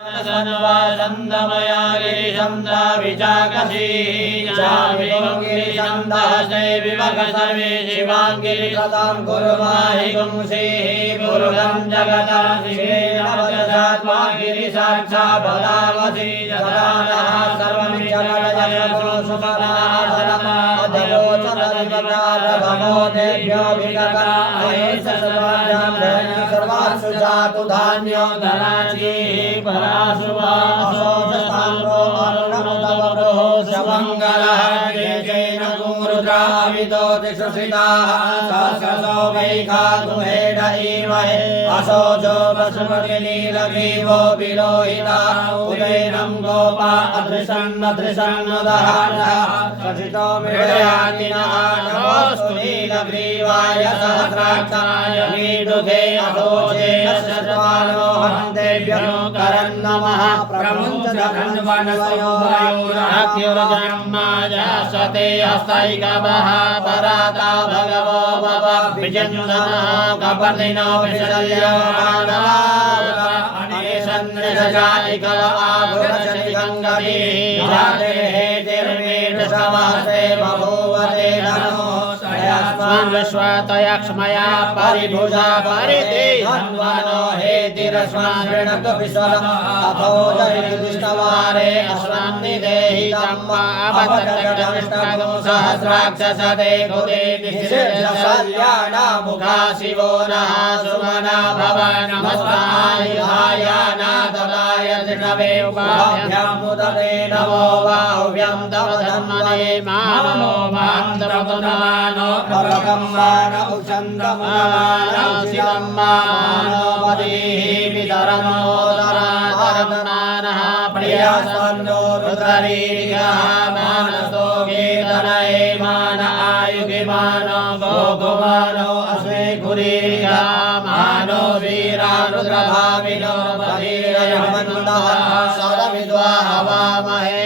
सन्वासन्दमया गिरिशन्दा विचाकसी जामिवं गिरिशन्दा जय विवक सर्वे शिवान् गिरिशतां कुर्माहि गुंसेः पुरुषं जगदाशिषे नवदशात्मा गिरिसाक्षा भदावसि जगदानः सर्वमिचलजयतो सुखनाशनमाधवोचरविपदारभमोदेभ्यो विगताये सर्वाभ्यां धरणि सर्वासु जातु धान्यो धनाजीः पराशुवा असोजस्ताम्रो अरुणमुदवरो समङ्गलः जयेन कुरुद्राविदो दिशुसिताः सहस्रसो वैखातुहेड इमहे असोजो वसुमतिनीलग्रीवो विलोहिता उदैनं गोपा अदृशन्नदृशन्नुदहारः सचितो मृडयातिनः नमोऽस्तु नीलग्रीवाय सहस्राक्षाय मीडुघे असोजे शतवानो हन्तेभ्यो करन्नमः प्रमुञ्चखण्डवनसयोराख्युर्जन्माय सते हस्तैकमः पराता भगवो भव विजन्मनः कपर्दिनो विशल्यो मानवा अनेशन्निषजालिकल आभुरचनिगङ्गवी जाते हेतिर्मेढसमहसे बभूवते नमो स्वान् विश्वातयक्ष्मया परिभुजा परिते धन्वनो हेतिरस्मान् ऋणक विश्वलम् अथो जयितुष्टवारे अस्मान्निदेहि तम्मा अवतरगमिष्टगं सहस्राक्षसते कुते निःशल्याना मुखा शिवो नः सुमना भव नमस्तायुधाय नादलाय दृढवे उपाभ्यां मुदते नमो बाहुभ्यं तव धन्मने मानो मान्तरपदमानो परकं मान उचन्दमानो शिवं मानो पदीः वितरमोदराधरमानः प्रियस्वन्दो रुद्ररीरिकः मानसो गेतनये मान आयुगे मानो गोगुमानो अस्मे कुरीरिकः मानो वीरानुद्रभाविनो पदीरयमन्दः सदविद्वा हवामहे